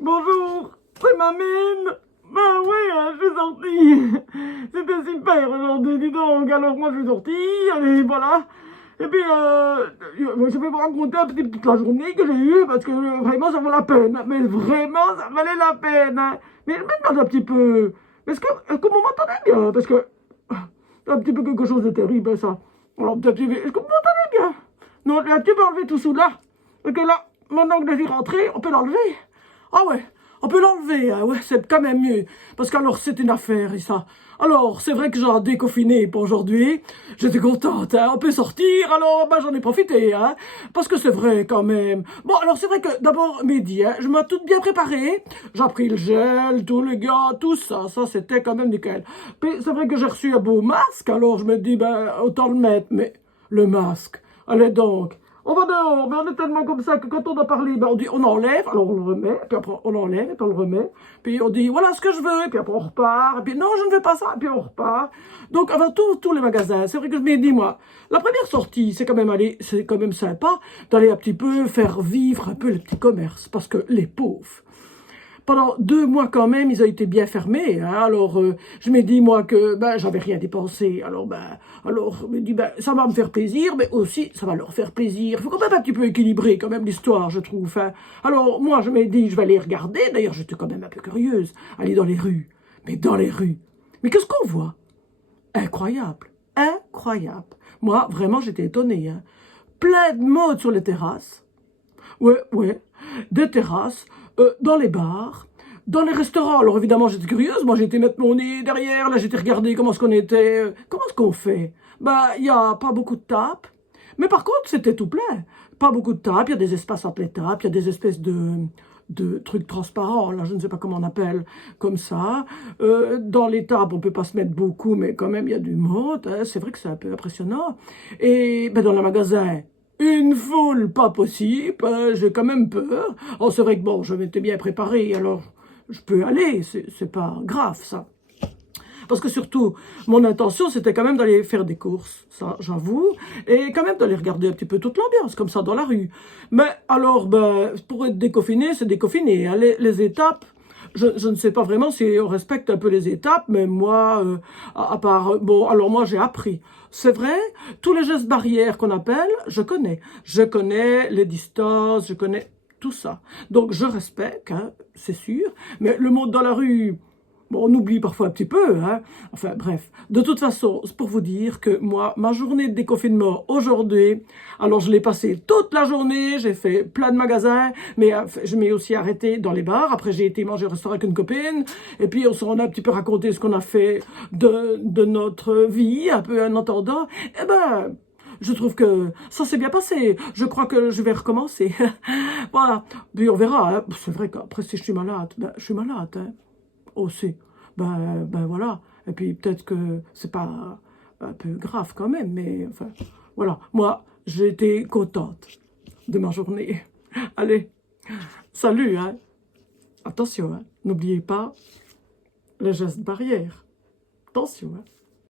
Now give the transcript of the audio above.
Bonjour, c'est ma mine. Ben oui, hein, je suis sortie. C'était super aujourd'hui, dis donc. Alors moi je suis sortie, allez, voilà. Et puis, je vais vous raconter un petit peu toute la journée que j'ai eue, parce que vraiment ça vaut la peine. Mais vraiment, ça valait la peine. Hein. Mais je me demande un petit peu, est-ce que vous m'entendez bien? Parce que c'est un petit peu quelque chose de terrible, ça. Alors peut-être, est-ce que vous m'entendez bien? Non, là, tu peux enlever tout sous là. Ok, là, maintenant que je suis rentré, on peut l'enlever. Ah ouais, on peut l'enlever, hein, ouais, c'est quand même mieux. Parce qu'alors, c'est une affaire, et ça. Alors, c'est vrai que j'ai déconfiné pour aujourd'hui. J'étais contente, hein, on peut sortir, alors ben, j'en ai profité, hein. Parce que c'est vrai quand même. Bon, alors c'est vrai que d'abord, midi, hein, je m'ai tout bien préparé. J'ai pris le gel, tout le gars, tout ça, c'était quand même nickel. Puis c'est vrai que j'ai reçu un beau masque, alors je me dis, ben, autant le mettre, mais le masque, allez donc. On va dehors, mais on est tellement comme ça que quand on doit parler, ben on dit on enlève, alors on le remet, puis après on enlève, et puis on le remet, puis on dit voilà ce que je veux, et puis après on repart, et puis non je ne veux pas ça, et puis on repart. Donc avant tous les magasins, c'est vrai que je m'ai dit moi, la première sortie c'est quand même c'est quand même sympa d'aller un petit peu faire vivre un peu les petits commerces, parce que les pauvres, pendant 2 mois quand même, ils ont été bien fermés. Hein. Alors, je me dis, moi, que ben, j'avais rien dépensé. Alors, je me dis, ben, ça va me faire plaisir, mais aussi, ça va leur faire plaisir. Il faut quand même un petit peu équilibrer, quand même, l'histoire, je trouve. Hein. Alors, moi, je me dis, je vais aller regarder. D'ailleurs, j'étais quand même un peu curieuse. Aller dans les rues. Mais dans les rues. Mais qu'est-ce qu'on voit? Incroyable. Incroyable. Moi, vraiment, j'étais étonnée. Hein. Plein de modes sur les terrasses. Ouais, ouais. Des terrasses, dans les bars, dans les restaurants. Alors évidemment, j'étais curieuse. Moi, j'étais mettre mon nez derrière. Là, j'étais regarder comment est-ce qu'on était. Comment est-ce qu'on fait? Bah, il n'y a pas beaucoup de tapes. Mais par contre, c'était tout plein. Pas beaucoup de tapes. Il y a des espaces entre les tapes. Il y a des espèces de trucs transparents. Là, je ne sais pas comment on appelle. Comme ça. Dans les tapes, on peut pas se mettre beaucoup, mais quand même, il y a du monde. Hein. C'est vrai que c'est un peu impressionnant. Et ben, dans le magasin, une foule pas possible, j'ai quand même peur. Oh, c'est vrai que bon, je m'étais bien préparé, alors je peux aller, c'est pas grave ça. Parce que surtout, mon intention, c'était quand même d'aller faire des courses, ça j'avoue, et quand même d'aller regarder un petit peu toute l'ambiance, comme ça, dans la rue. Mais alors, ben, pour être déconfiné, c'est déconfiné. Hein. Les étapes, je ne sais pas vraiment si on respecte un peu les étapes, mais moi, à part... Bon, alors moi, j'ai appris. C'est vrai, tous les gestes barrières qu'on appelle, je connais. Je connais les distances, je connais tout ça. Donc, je respecte, hein, c'est sûr. Mais le monde dans la rue... Bon, on oublie parfois un petit peu, hein. Enfin, bref. De toute façon, c'est pour vous dire que moi, ma journée de déconfinement aujourd'hui, alors je l'ai passée toute la journée, j'ai fait plein de magasins, mais je m'ai aussi arrêté dans les bars. Après, j'ai été manger au restaurant avec une copine, et puis on a un petit peu raconté ce qu'on a fait de notre vie, un peu en entendant. Eh ben, je trouve que ça s'est bien passé. Je crois que je vais recommencer. Voilà. Puis on verra, hein. C'est vrai qu'après, si je suis malade, ben, je suis malade, hein. Aussi. Ben voilà. Et puis peut-être que c'est pas un peu grave quand même, mais enfin, voilà. Moi, j'ai été contente de ma journée. Allez, salut, hein. Attention, hein. N'oubliez pas les gestes barrières. Attention, hein.